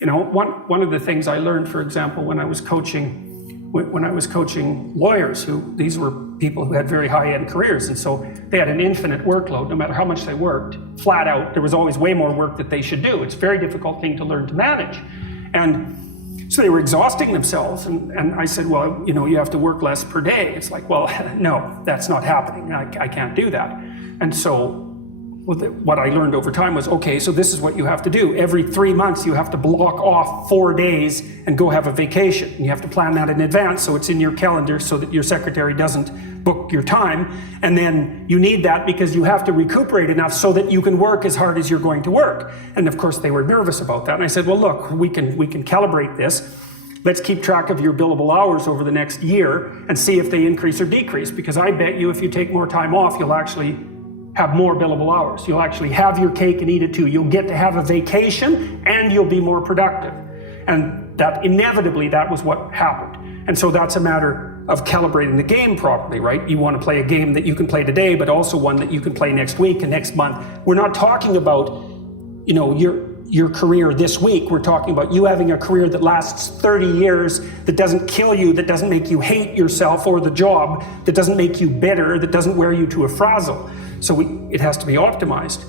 You know, one of the things I learned, for example, when I was coaching lawyers, these were people who had very high-end careers, and so they had an infinite workload. No matter how much they worked, flat out, there was always way more work that they should do. It's a very difficult thing to learn to manage. And so they were exhausting themselves, and I said, well, you know, you have to work less per day. It's like, well, no, that's not happening. I can't do that. And so what I learned over time was, okay, so this is what you have to do. Every 3 months, you have to block off 4 days and go have a vacation. And you have to plan that in advance so it's in your calendar so that your secretary doesn't book your time. And then you need that because you have to recuperate enough so that you can work as hard as you're going to work. And of course, they were nervous about that. And I said, well, look, we can calibrate this. Let's keep track of your billable hours over the next year and see if they increase or decrease. Because I bet you if you take more time off, you'll actually have more billable hours. You'll actually have your cake and eat it too. You'll get to have a vacation and you'll be more productive. And that inevitably, that was what happened. And so that's a matter of calibrating the game properly, right? You want to play a game that you can play today, but also one that you can play next week and next month. We're not talking about, you know, your career this week. We're talking about you having a career that lasts 30 years, that doesn't kill you, that doesn't make you hate yourself or the job, that doesn't make you bitter, that doesn't wear you to a frazzle. So it has to be optimized.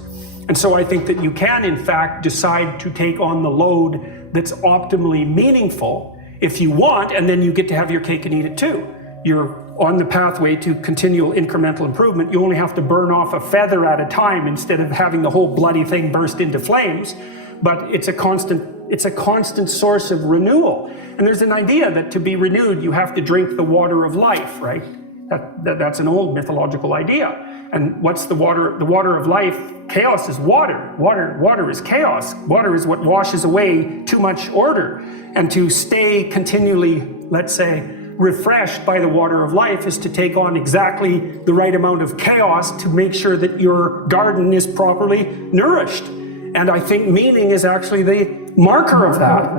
And so I think that you can, in fact, decide to take on the load that's optimally meaningful if you want, and then you get to have your cake and eat it too. You're on the pathway to continual incremental improvement. You only have to burn off a feather at a time instead of having the whole bloody thing burst into flames. But it's a constant source of renewal. And there's an idea that to be renewed, you have to drink the water of life, right? That's an old mythological idea. And what's the water? The water of life, chaos is water. Water is chaos. Water is what washes away too much order. And to stay continually, let's say, refreshed by the water of life is to take on exactly the right amount of chaos to make sure that your garden is properly nourished. And I think meaning is actually the marker of that.